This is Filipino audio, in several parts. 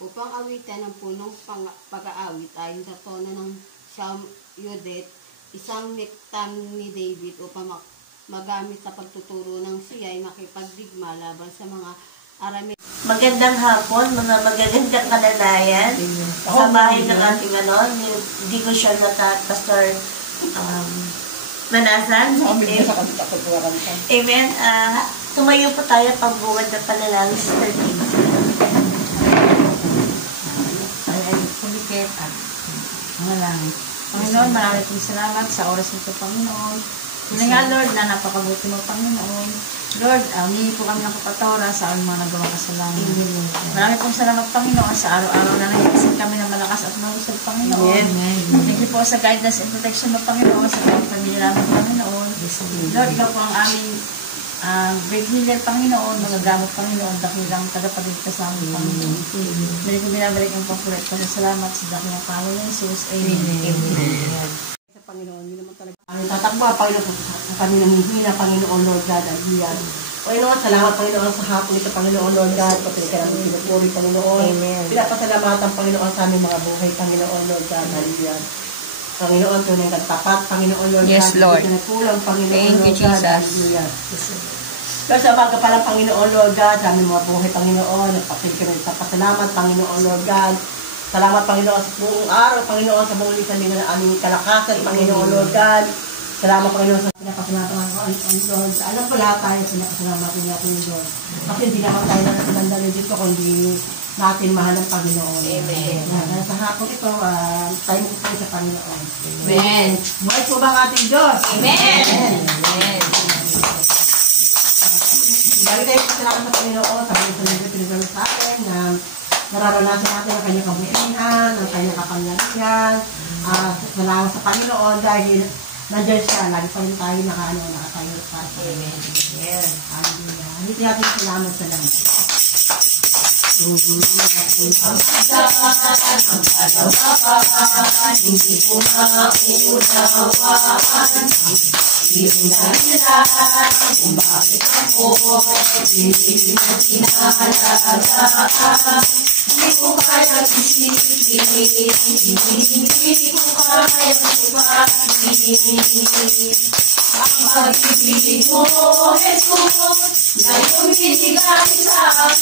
Upang awitan ng punong pag-aawit ayon sa tono ng Psalm Yudet, isang miktam ni David upang magamit sa pagtuturo ng siya ay makipagdigma laban sa mga Aramid. Magandang hapon, mga magagandang kalalayan sa bahay ng ating hindi ko sure na Pastor Manasan. Amen. Tumayo po tayo pagbuwad na panalangin sa Tagig. Ay, pulikit at manalangin. Panginoon, maraming pong salamat sa oras nito, Panginoon. Yun nga, Lord, na napakabuti mo, Panginoon. Lord, humingi po kami ng kapatawaran sa aming mga nagawang kasalanan. Maraming pong salamat, Panginoon, sa araw-araw na nag-iisip kami ng malakas at mahusag, Panginoon. Thank you po sa guidance and protection mo, Panginoon, sa pamilya namin, Panginoon. Lord, ikaw po ang aming great healer, Panginoon, mga gamot, Panginoon, dakilang tagapagligtas sa amin, Panginoon. Dali ko binabalik ang papulit. Salamat sa dakilang pangalan ng Jesus. Amen. Amen. Panginoon, yun naman talaga. Ang tatakbo, Panginoon, sa kami nang hihina, Panginoon, Lord God, Aliyah. Panginoon, salamat, Panginoon, sa hapon ito, Panginoon, Lord God, pati kaya namin pinupuri, Panginoon. Amen. Pinapasalamatan, Panginoon, sa aming mga buhay, Panginoon, Lord God, Aliyah. Panginoon, tunay kang tapat, Panginoon, Lord God. Yes, Lord. Hindi ka napulang, Panginoon, Thank you, Lord God, Jesus. Aliyah. Pero sa umaga pa lang, Panginoon, Lord God, sa aming mga buhay, Panginoon, nagpapil kami sa pasalamat, Panginoon, Lord God. Salamat, Panginoon, sa buong araw, Panginoon, sa buong lisanin ng aming kalakasan, Panginoon, Lord God. Salamat, Panginoon, sa pinakasalamatan ng Lord. Alam ko lahat tayo, pinakasalamatan natin yung Lord. Kasi hindi naman tayo nagandali dito kung hindi natin mahal ang Panginoon. Amen. Sa hapon ito, tayo mo po sa Panginoon. Amen. Buhay po ba ang ating Diyos? Amen. Amen. Balik tayo sa salamat sa Panginoon, sa mga pinagano sa atin, na nararanasan natin ang kanyang kabutihan, ang kanyang kapangyarihan, salamat sa Panginoon dahil nandiyan siya, lagi pa rin tayo nakatayo para sa Amen. Hallelujah. Hindi natin salamat sa laman. Hindi ko maunawaan yung dahilan kung bakit ako hindi mo pinahalagaan. Hindi ko kayang isipin, hindi ko kayang sumatin ang pag-ibig mo, Jesus, na yung binigay sa akin.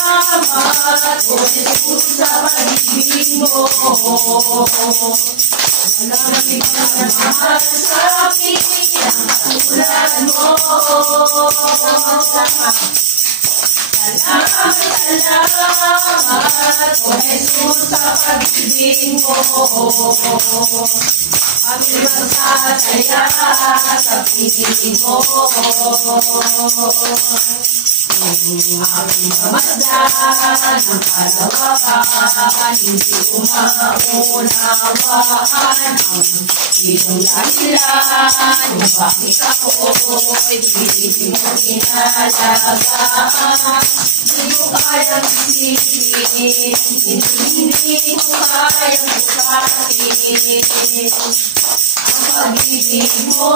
Salamat po, Jesus, sa pag-ibig mo. Walang ibang mahal sa akin ang katulad mo. Salamat po, Jesus, sa pag-ibig mo. Kami magsasaya sa piling mo. Ang mamadaan ng kalawakan, hindi ko maunawaan ang iyong dahilan kung bakit ako'y hindi mo inalagaan. Hindi ko kayang isipin, hindi ko kayang sukatin ang pag-ibig mo,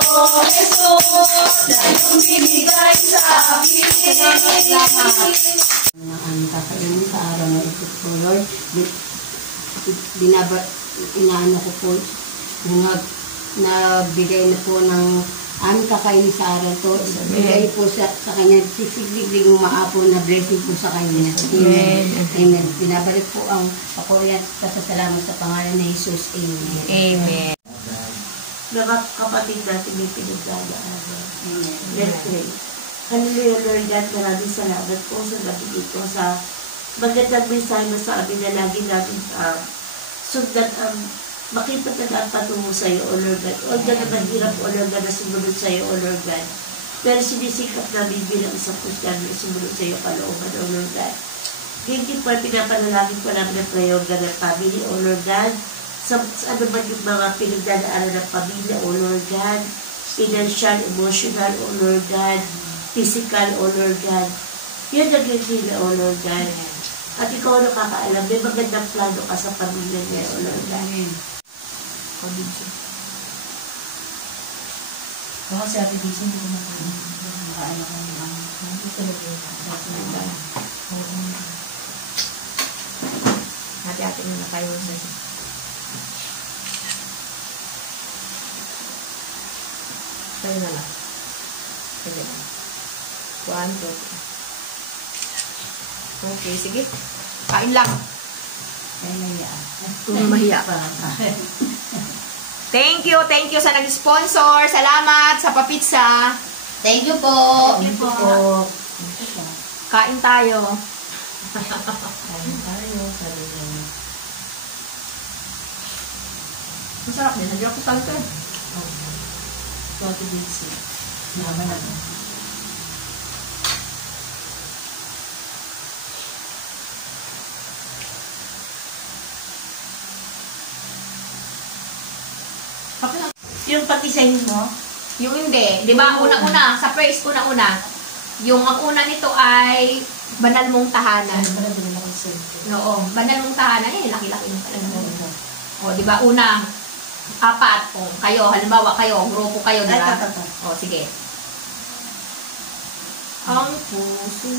Jesus, na yung binigay sa akin. Ang aming kakainin sa araw na ito po, Lord, inaano ko po, nabigay na po ng aming kakainin sa araw to, bigay po sa kanya, sisiglig ng maapon na blessing po sa kanya. Amen. Amen. Binabalik po ang pakuya at pasasalamat sa pangalan ni Jesus. Amen. Amen. Mga kapatid natin may pinagdadaanan. Let's pray. Hallelujah, Lord God, maraming salamat po sa gabi dito sa magandang mensahe mo sa amin na lagi namin sundan ang makipagtagaan patungo sa iyo, O Lord God. O God, na mahirap, O Lord God, na sumunod sa iyo, O Lord God. Pero sinisikap namin bilang isang Kristiyan na sumunod sa iyo kalooban, O Lord God. Thank you for pinapanalangin po namin ang prayoga ng family, O Lord God. Sa ano man yung mga pinagdadaanan ng pamilya, O Lord God. Financial, emotional, O Lord God. Physical, O Lord God. Yan ang nila, O Lord God. At ikaw nakakaalam, may magandang plano ka sa pamilya niya, O Lord God. Ako si Ate Dizzy, hindi ko makaalam ko ng Hati-hati muna kayo sa tayo na lang. Sige lang. 1, 2, 3. Okay, sige. Kain lang. Kung mahiya pa. Thank you sa nag-sponsor. Salamat sa papitsa. Thank you po. Thank you po. Kain tayo. Masarap din. Nagyan ko salto eh. Ito din si. Naman na. Yung pag-design mo, Yung hindi. Di ba? Una-una. Sa first, una-una. Yung ang una nito ay banal mong tahanan. Oo. Banal mong tahanan. Eh, laki-laki ng talaga. O, di ba? Una, 4. O, kayo, halimbawa kayo, grupo kayo, di ba? O, sige. Ang puso.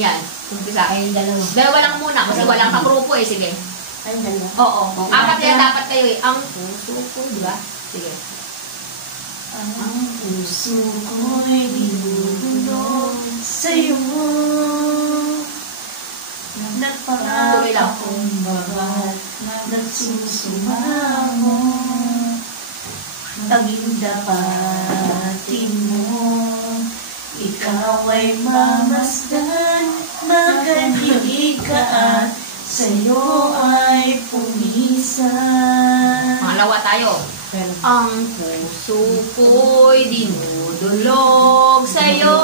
Yan. Umpisa. Ay, dalawa. Dalawa lang muna kasi walang kagrupo eh. Sige. Ay, dalawa. Oo. 4 yan dapat kayo eh. Ang puso ko, di ba? Sige. ang puso ko'y dinudulog sa'yo. Tuloy lang. Nagpapakumbaba, nagsusumamo. Tagindapatin mo, ikaw ay mamasdan, magaling ka at sa'yo ay pumisan. Pangalawa tayo. Ang puso ko'y dinudulog sa'yo.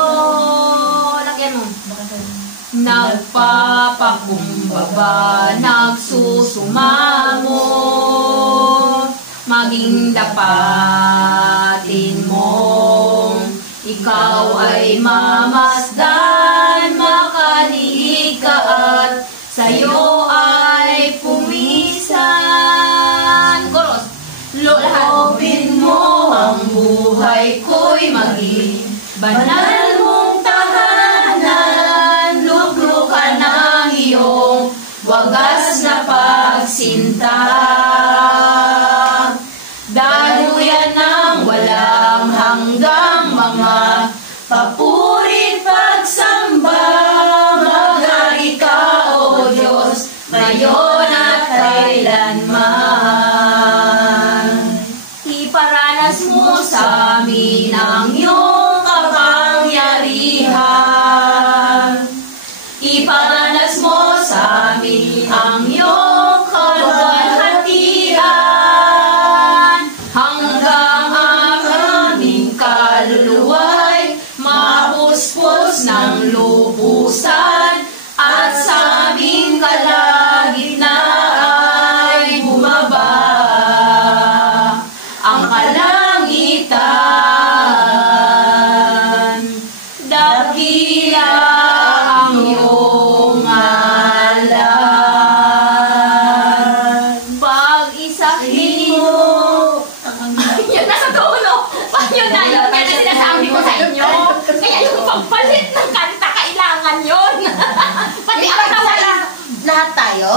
Lagyan mo. Nagpapakumbaba, nagsusumamo. Maging dapatin mo. Ikaw ay mamasdan, makaliig ka at sa'yo ay pumisan. Koros. Loobin mo ang buhay ko'y maging banal mong tahanan. Luklukan ang iyong wagas na pagsinta. Daluyan ng walang hanggang mga papurit pagsamba. Maghari ka, O Diyos, ngayon at kailanman. Iparanas mo sa amin ang iyong kapangyarihan. Iparanas mo sa amin ang iyong kaluwalhatian. Hanggang ang aming kaluluwa'y mapuspos ng lubusan. At sa aming kalagitnaan ay bumaba ang kalangitan. Dakila ang iyong ngalan. Pag-isahin mo. Yan na sa dulo. Yun na yun. Yan na sinasabi ko sa inyo. Kaya yung pagpalit ng kanta, kailangan yun. Pati ang nawala. Lahat tayo?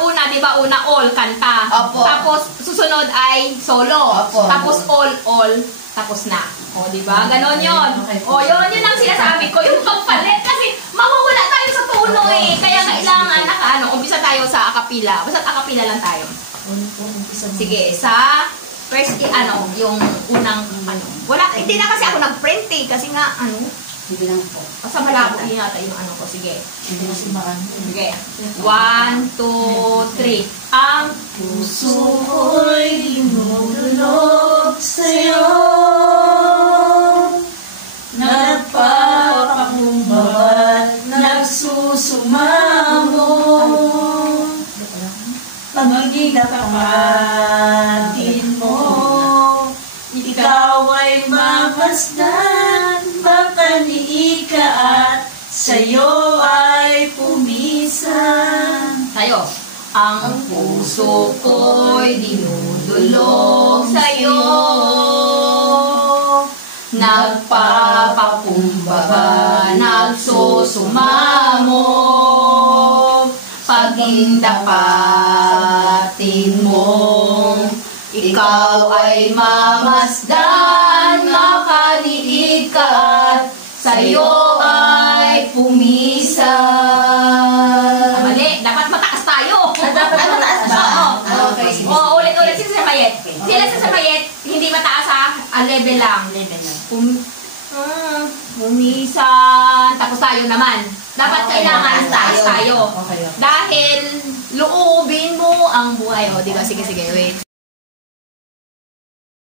Una, di ba? Una, all, kanta. Opo. Tapos, susunod ay solo. Opo. Tapos, all, tapos na. O, di ba? Ganon yun. O, yun ang sinasabi ko. Yung pagpalit. Kasi, mawawala tayo sa tono eh. Kaya kailangan, umpisa tayo sa akapila. Basta akapila lang tayo. Sige, sa first, yung unang, wala, hindi na kasi ako nag-print eh. Kasi nga, Sige lang po. basta malabo yata yung ko. Sige. Hindi kasi marami. Sige. 1, 2, 3. Ang Puso ko'y dinudulog sa'yo. Nagpapakumbaba, nagsusumamo. Maging dapatin mo, ikaw ay mamasdan, makaliig ka at sa'yo ay pumisan. tayo. Ang puso ko'y dinudulog sa'yo. Nagpapakumbaba, nagpapakumbaba, nagsusumamo, pagindapatin mo, ikaw ay mamasdan, makaniig ka at sa'yo ay pumisan. Mali, dapat mataas tayo. Dapat mataas ba? Okay. Ulit-ulit sila sa mayet. Sila sa mayet, hindi mataas ha, level lang. Pumisan. Tapos tayo naman. Dapat kailangan taas tayo. Dahil loobin mo ang buhay. O, diba? Sige, wait.